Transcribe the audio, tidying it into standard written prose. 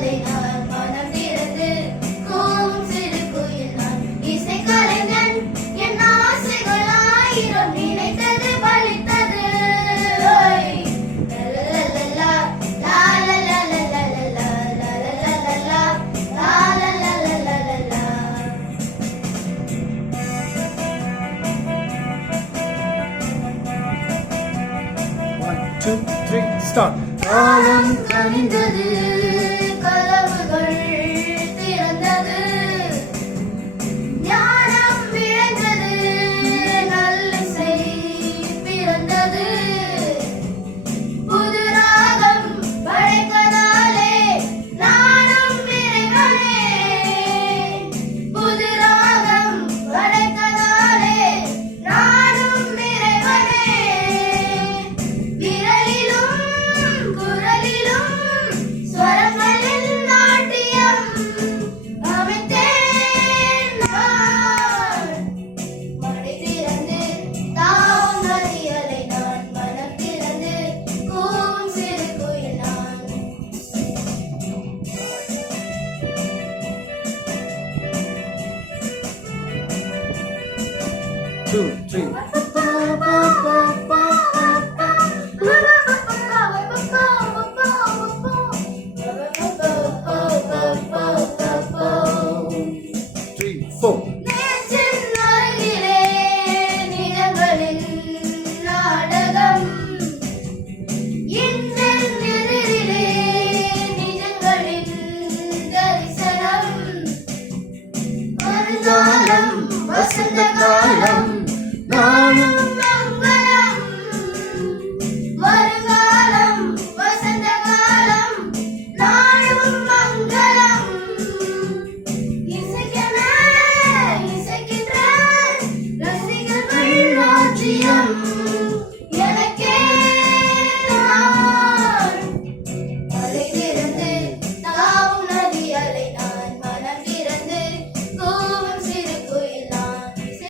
அதியலை நான் மனம் திறந்து கூவும் சிறு குயில் நான் இசைக்கலைஞன் என் ஆசைகள் ஆயிரம் நினைத்தது பலித்தது லலலலலா, லாலலலலலலா, லலலலலா, லாலலலலலலா. One, two, three, start. காலம் கனிந்தது, கதவுகள் திறந்தது, ஞானம் விளைந்தது, நல்லிசை பிறந்தது, புது ராகம் படைப்பதாலே நானும் இறைவனே, புது ராகம் படைப்பதாலே நானும் இறைவனே, விரலிலும் குரலிலும் ஸ்வரங்களின் நாட்டியம் அமைத்தேன் நான். மடை திறந்து தாவும் அதியலை நான் மனம் திறந்து கூவும் சிறு குயில் நான். Two, three. Three, four. நேற்றின் அருகிலே நிஜங்களின் நாடகம், இன்றின் எதிரிலே நிஜங்களின் தரிசனம். ஒரு